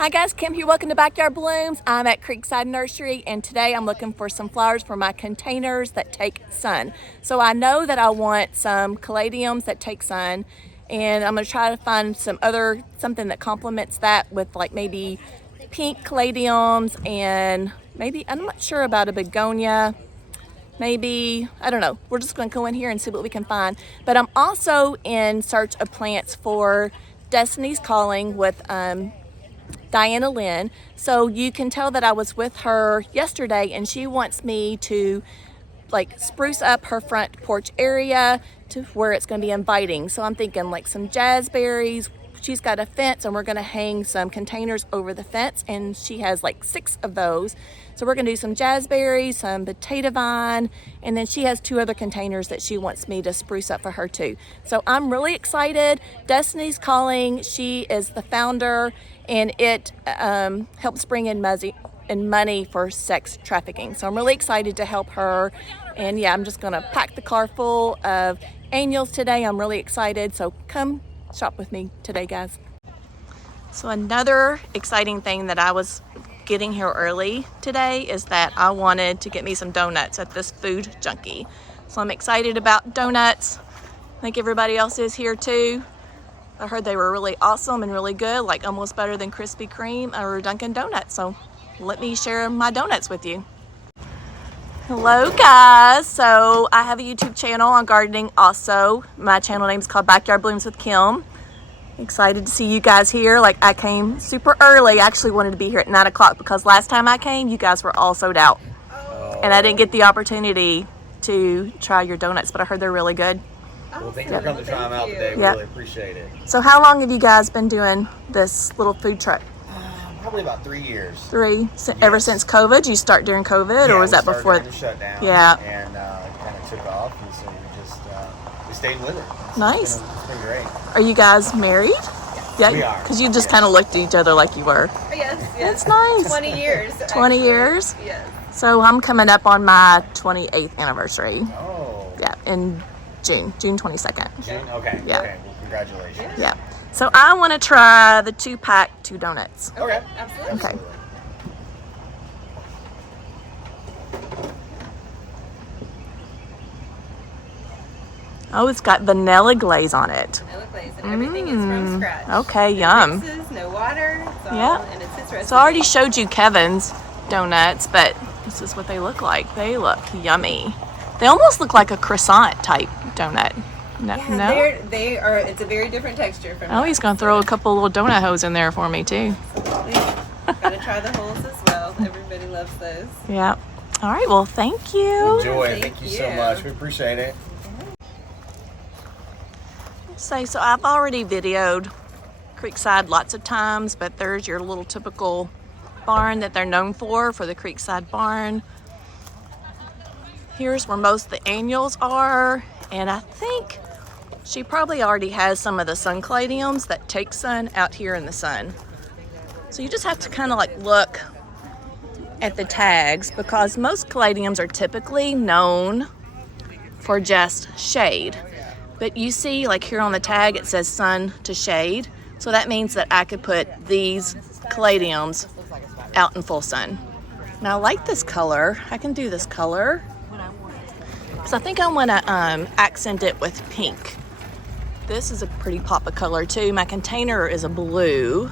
Hi guys, Kim here. Welcome to Backyard Blooms. I'm at Creekside Nursery and today I'm looking for some flowers for my containers that take sun. So I know that I want some caladiums that take sun, and I'm going to try to find something that complements that with like maybe pink caladiums and maybe, I'm not sure about a begonia. Maybe, I don't know. We're just going to go in here and see what we can find. But I'm also in search of plants for Destiny's Calling with Dianna Lynn. So you can tell that I was with her yesterday and she wants me to like spruce up her front porch area to where it's going to be inviting. So I'm thinking like some jazzberries. She's got a fence and we're going to hang some containers over the fence, and she has like 6 of those. So we're going to do some jazzberries, some potato vine, and then she has 2 other containers that she wants me to spruce up for her too. So I'm really excited. Destiny's Calling, she is the founder, and it helps bring in money for sex trafficking. So I'm really excited to help her. And yeah, I'm just going to pack the car full of annuals today. I'm really excited. So come shop with me today, guys. So another exciting thing that I was getting here early today is that I wanted to get me some donuts at this food junkie. So I'm excited about donuts. I think everybody else is here too. I heard they were really awesome and really good, like almost better than Krispy Kreme or Dunkin' Donuts. So let me share my donuts with you. Hello guys, so I have a YouTube channel on gardening also. My channel name is called Backyard Blooms with Kim. Excited to see you guys here. Like, I came super early. I actually wanted to be here at 9 o'clock because last time I came you guys were all sold out. And I didn't get the opportunity to try your donuts, but I heard they're really good. Well, thank you for coming to try them out today. We really appreciate it. So how long have you guys been doing this little food truck? Probably about 3 years. 3? Ever since COVID? Did you start during COVID, or was that before? The shutdown. Yeah. And it kind of took off, and so we stayed with it. Nice. It's been great. Are you guys married? Yeah, we are. Because you just kind of looked at each other like you were. Yes. That's nice. 20 years. 20 years? Yes. So I'm coming up on my 28th anniversary. Oh. Yeah, in June 22nd. June? Okay. Yeah. Okay. Well, congratulations. Yeah. So I want to try the 2-pack 2 donuts. Okay. Absolutely. Okay. Oh, it's got vanilla glaze on it. Vanilla glaze, and everything is from scratch. Okay, No yum. mixes, no water. It's all, Yeah. And it's his recipe. So I already showed you Kevin's donuts, but this is what they look like. They look yummy. They almost look like a croissant type donut. No? They are. It's a very different texture from. Oh, he's going to throw a couple little donut holes in there for me too. Gotta try the holes as well. Everybody loves those. Yeah. All right. Well, thank you. Enjoy. Thank you so much. We appreciate it. So I've already videoed Creekside lots of times, but there's your little typical barn that they're known for the Creekside barn. Here's where most of the annuals are, and I think she probably already has some of the sun caladiums that take sun out here in the sun. So you just have to kind of like look at the tags, because most caladiums are typically known for just shade. But you see, like here on the tag, it says sun to shade. So that means that I could put these caladiums out in full sun. Now I like this color. I can do this color. So I think I want to accent it with pink. This is a pretty pop of color too. My container is a blue.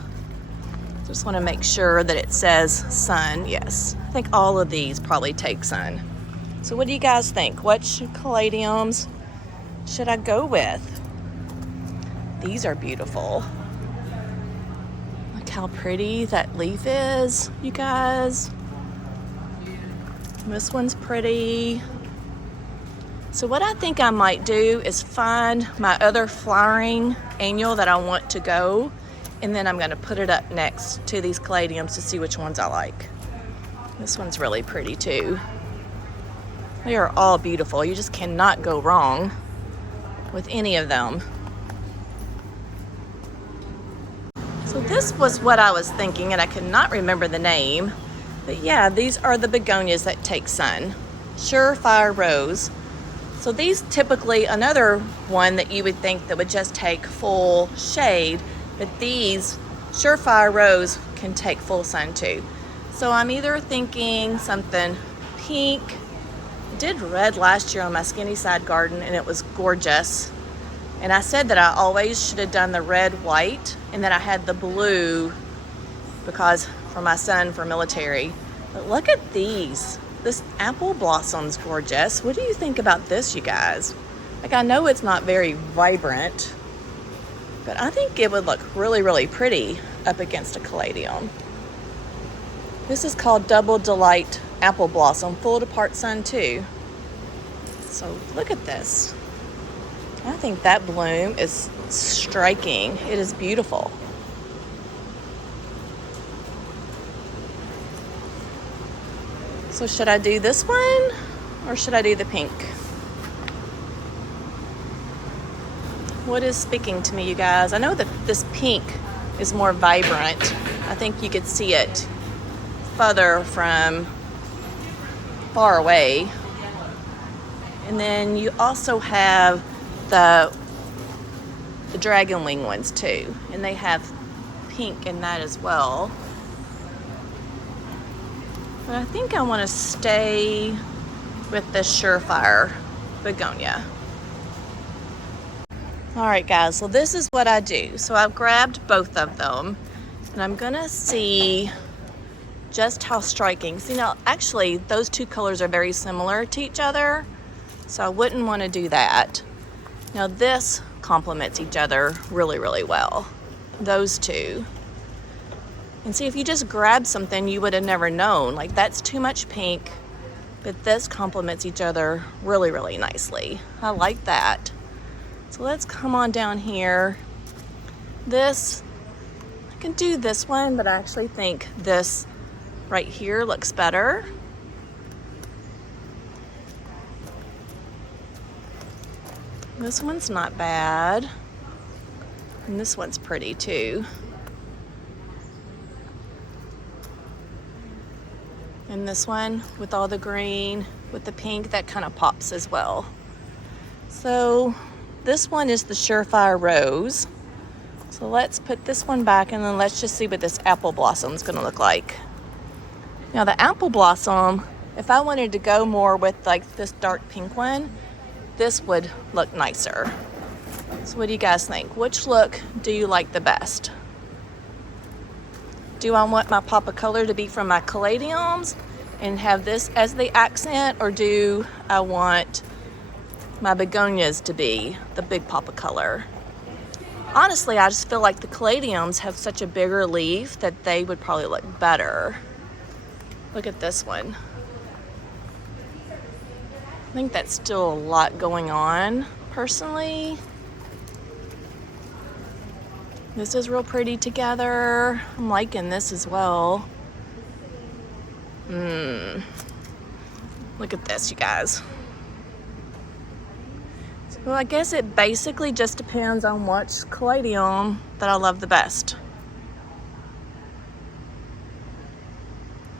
Just want to make sure that it says sun. Yes, I think all of these probably take sun. So what do you guys think? What caladiums should I go with? These are beautiful. Look how pretty that leaf is, you guys. This one's pretty. So what I think I might do is find my other flowering annual that I want to go, and then I'm going to put it up next to these caladiums to see which ones I like. This one's really pretty too. They are all beautiful. You just cannot go wrong with any of them. So this was what I was thinking, and I could not remember the name. But yeah, these are the begonias that take sun. Surefire Rose. So these typically, another one that you would think that would just take full shade, but these Surefire Rose can take full sun too. So I'm either thinking something pink. I did red last year on my skinny side garden and it was gorgeous. And I said that I always should have done the red, white, and that I had the blue because for my son for military. But look at these. This apple blossom's gorgeous. What do you think about this, you guys? Like, I know it's not very vibrant, but I think it would look really, really pretty up against a caladium. This is called Double Delight Apple Blossom, full to part sun too. So look at this. I think that bloom is striking. It is beautiful. So should I do this one or should I do the pink? What is speaking to me, you guys? I know that this pink is more vibrant. I think you could see it further from far away. And then you also have the dragon wing ones too, and they have pink in that as well. But I think I want to stay with this Surefire begonia. All right, guys, so this is what I do. So I've grabbed both of them, and I'm gonna see just how striking. See, now actually those two colors are very similar to each other, so I wouldn't want to do that. Now this complements each other really, really well, those two. And see, if you just grab something you would have never known, like that's too much pink, but this complements each other really, really nicely. I like that. So let's come on down here. This, I can do this one, but I actually think this right here looks better. This one's not bad. And this one's pretty too. And this one with all the green, with the pink, that kind of pops as well. So this one is the Surefire Rose. So let's put this one back and then let's just see what this apple blossom is gonna look like. Now the apple blossom, if I wanted to go more with like this dark pink one, this would look nicer. So what do you guys think? Which look do you like the best? Do I want my pop of color to be from my caladiums and have this as the accent, or do I want my begonias to be the big pop of color? Honestly, I just feel like the caladiums have such a bigger leaf that they would probably look better. Look at this one. I think that's still a lot going on, personally. This is real pretty together. I'm liking this as well. Look at this, you guys. So I guess it basically just depends on which caladium that I love the best.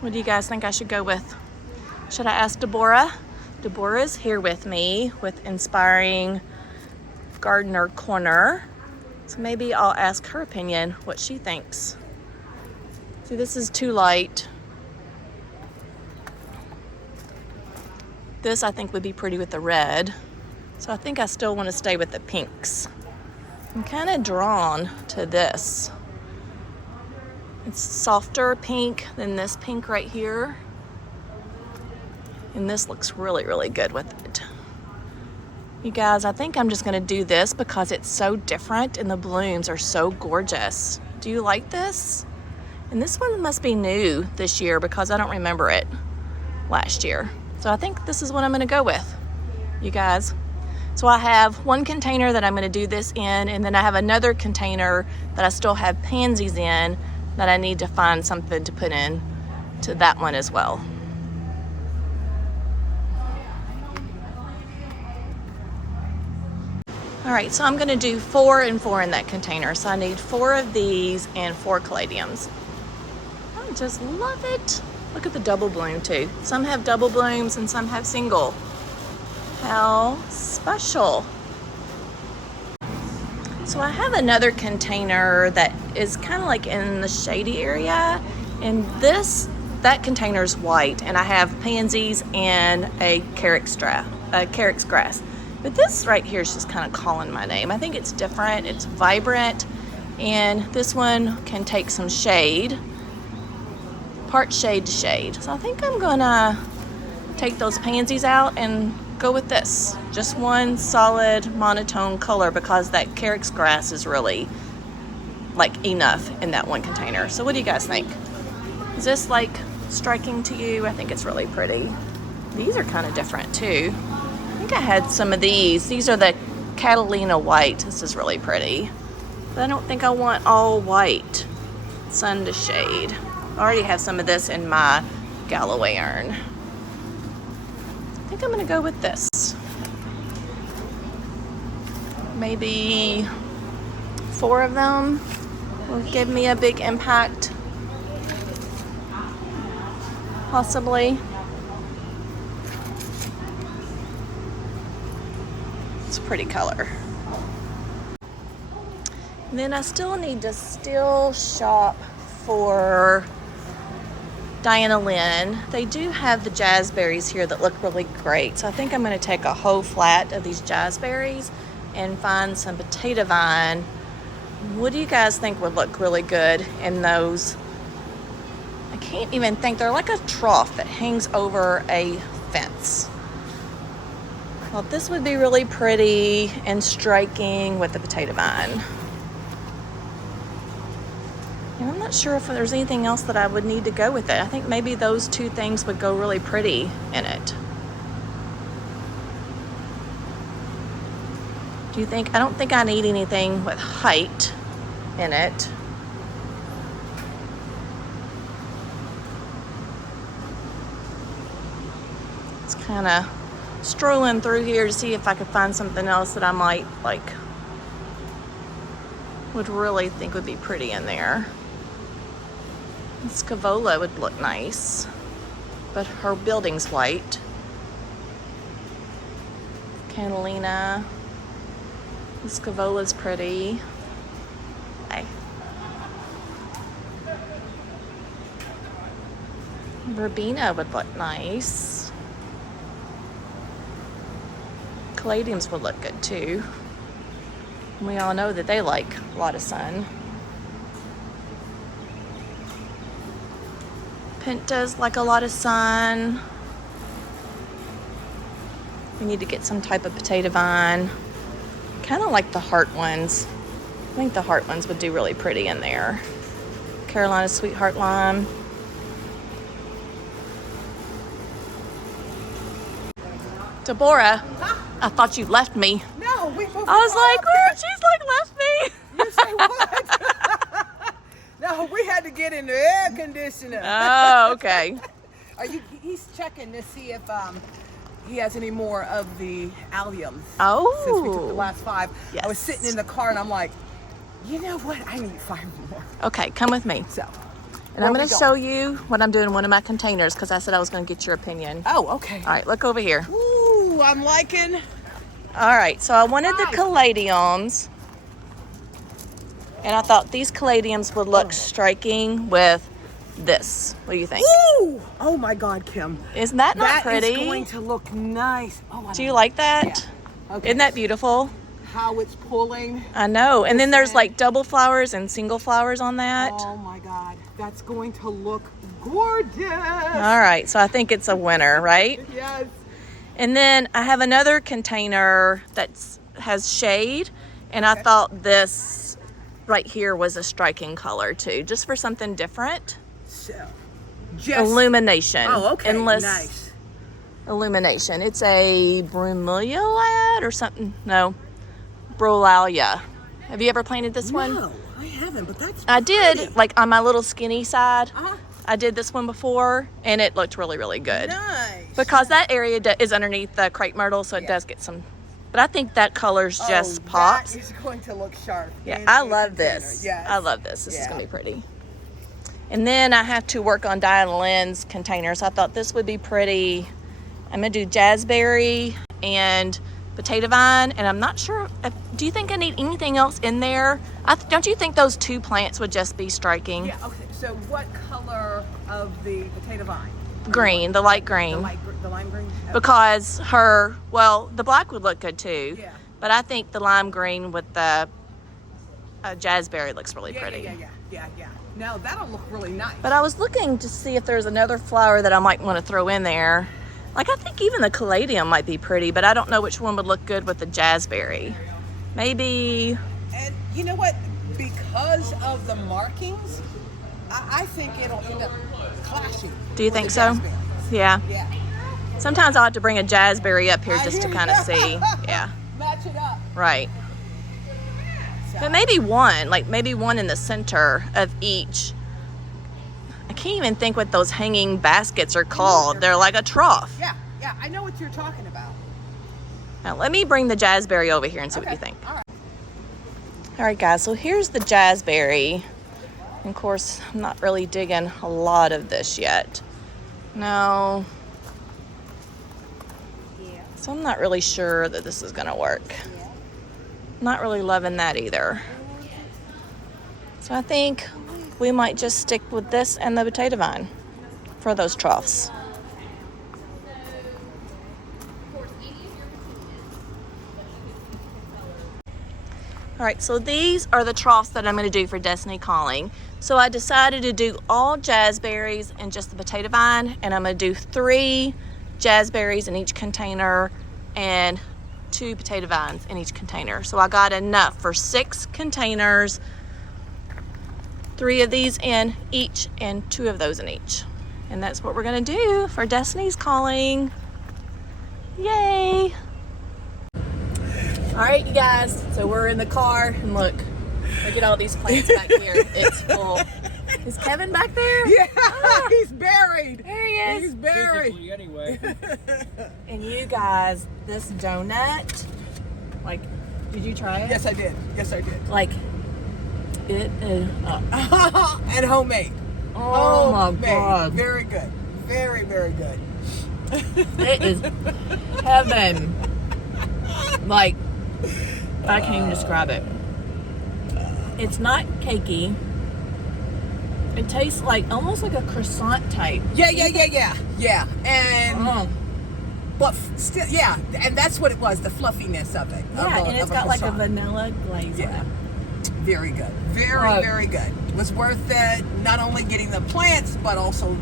What do you guys think I should go with? Should I ask Deborrah? Deborah's here with me with Inspiring Gardener Corner. So maybe I'll ask her opinion, what she thinks. See, this is too light. This I think would be pretty with the red. So I think I still want to stay with the pinks. I'm kind of drawn to this. It's softer pink than this pink right here. And this looks really, really good with it. You guys, I think I'm just gonna do this because it's so different and the blooms are so gorgeous. Do you like this? And this one must be new this year because I don't remember it last year. So I think this is what I'm gonna go with, you guys. So I have one container that I'm gonna do this in, and then I have another container that I still have pansies in that I need to find something to put in to that one as well. All right, so I'm gonna do 4 and 4 in that container. So I need 4 of these and 4 caladiums. I just love it. Look at the double bloom too. Some have double blooms and some have single. How special. So So I have another container that is kind of like in the shady area, and that container is white, and I have pansies and a carex grass. But this right here is just kind of calling my name. I think it's different, it's vibrant, and this one can take some shade, part shade to shade. So I think I'm gonna take those pansies out and go with this. Just one solid monotone color because that carex grass is really like enough in that one container. So what do you guys think? Is this like striking to you? I think it's really pretty. These are kind of different too. I think I had some of these. These are the Catalina white. This is really pretty. But I don't think I want all white. Sun to shade. I already have some of this in my Galloway urn. I think I'm gonna go with this. Maybe 4 of them will give me a big impact. Possibly. It's a pretty color. And then I still need to shop for Dianna Lynn. They do have the jazzberries here that look really great. So I think I'm going to take a whole flat of these jazzberries and find some potato vine. What do you guys think would look really good in those? I can't even think. They're like a trough that hangs over a fence. Well, this would be really pretty and striking with the potato vine. And I'm not sure if there's anything else that I would need to go with it. I think maybe those 2 things would go really pretty in it. Do you think? I don't think I need anything with height in it. It's kind of strolling through here to see if I could find something else that I might like, would really think would be pretty in there. Scaevola would look nice, but her building's white. Catalina. Scaevola's pretty. Okay. Verbena would look nice. Caladiums would look good too. We all know that they like a lot of sun. Pentas like a lot of sun. We need to get some type of potato vine. Kind of like the heart ones. I think the heart ones would do really pretty in there. Carolina Sweetheart Lime. Deborrah, I thought you left me. No, we both. I was like, where? She's like left me. You say what? No, we had to get in the air conditioner. Oh, okay. He's checking to see if he has any more of the alliums. Oh. Since we took the last 5. Yes. I was sitting in the car and I'm like, you know what? I need 5 more. Okay, come with me. So. And I'm going to show you what I'm doing in one of my containers because I said I was going to get your opinion. Oh, okay. All right, look over here. Ooh, I'm liking. All right, so I wanted the caladiums. And I thought these caladiums would look striking with this. What do you think? Ooh! Oh my God, Kim. Isn't that not pretty? That is going to look nice. Oh, do you like that? Yeah. Okay. Isn't that beautiful? How it's pulling. I know. And then there's like double flowers and single flowers on that. Oh my God. That's going to look gorgeous. All right, so I think it's a winner, right? Yes. And then I have another container that has shade, and I thought this right here was a striking color too, just for something different. So, illumination. Oh, okay. Endless Nice. illumination. It's a bromeliad or something. No, brolalia. Have you ever planted this one? No, I haven't, but that's I pretty. did, like on my little skinny side. Uh-huh. I did this one before, and it looked really, really good. Nice. Because that area is underneath the crepe myrtle, so it does get some. But I think that color's just pops. That is going to look sharp. Yeah, in I a love container. this. Yes. I love this. This is Yeah. going to be pretty. And then I have to work on Dianna Lynn's containers. I thought this would be pretty. I'm going to do Jazzberry and potato vine, and I'm not sure. Do you think I need anything else in there? Don't you think those 2 plants would just be striking? Yeah, okay. So what color of the potato vine? Green, the light green. The lime green? Okay. Because the black would look good too. Yeah. But I think the lime green with the jazzberry looks really pretty. Yeah. No, that'll look really nice. But I was looking to see if there's another flower that I might want to throw in there. Like, I think even the caladium might be pretty, but I don't know which one would look good with the jazzberry. Maybe. And you know what? Because of the markings, I think it'll end up clashing. Do you with think the so? jazzberries. Yeah. Yeah. Sometimes I'll have to bring a jazzberry up here just to kind of see. Yeah. Match it up. Right. So. But maybe one in the center of each. I can't even think what those hanging baskets are called. They're like a trough. Yeah. I know what you're talking about. Now let me bring the jazzberry over here and see what you think. All right. All right, guys, so here's the jazzberry. And of course, I'm not really digging a lot of this yet. No. Yeah. So I'm not really sure that this is gonna work. Yeah. Not really loving that either. So I think we might just stick with this and the potato vine for those troughs. All right, so these are the troughs that I'm gonna do for Destiny Calling. So I decided to do all jazzberries and just the potato vine, and I'm gonna do 3 jazzberries in each container and 2 potato vines in each container. So I got enough for 6 containers, 3 of these in each and 2 of those in each. And that's what we're gonna do for Destiny's Calling. Yay! All right, you guys, so we're in the car, and look at all these plants back here. It's full. Is Kevin back there? Yeah, he's buried. There he is. He's buried. Physically, anyway. And you guys, this donut, like, did you try it? Yes, I did. Like, it is, And homemade. oh my Homemade. God. Very good. Very, very good. It is heaven. Like, I can't even describe it. It's not cakey. It tastes like almost like a croissant type. Yeah. And but still, yeah, and that's what it was, the fluffiness of it. Yeah, and it's got like a croissant. vanilla glaze on it. Very good. Very, Right. very good. It was worth it, not only getting the plants, but also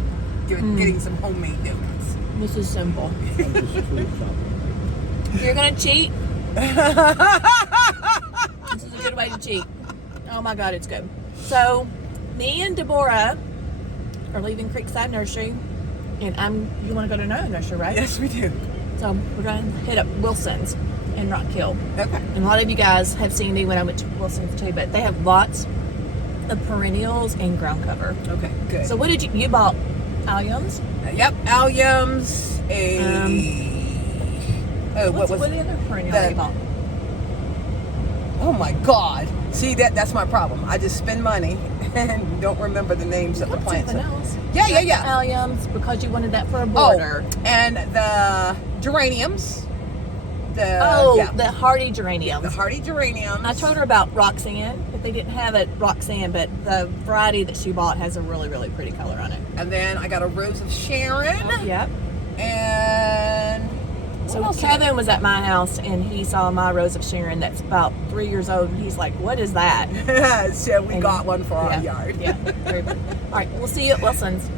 getting some homemade donuts. This is simple. If you're gonna cheat, this is a good way to cheat. Oh my God, it's good. So, me and Deborrah are leaving Creekside Nursery, and you want to go to another nursery, right? Yes, we do. So we're gonna hit up Wilson's in Rock Hill. Okay. And a lot of you guys have seen me when I went to Wilson's too, but they have lots of perennials and ground cover. Okay, good. So what did you bought? Alliums? Yep, alliums, what was what the other perennial the- you bought? Oh my God. See, that's my problem. I just spend money and don't remember the names of the plants. Something else. Yeah. Alliums, because you wanted that for a Oh, border. and the geraniums. The hardy geraniums. The hardy geraniums. I told her about Roxanne, but they didn't have it Roxanne, but the variety that she bought has a really, really pretty color on it. And then I got a rose of Sharon. Yep. And So what else Kevin was at my house and he saw my rose of Sharon that's about 3 years old, and he's like, "What is that?" so we And- got one for our yard. Yeah, very good. All right, we'll see you at Wilson's.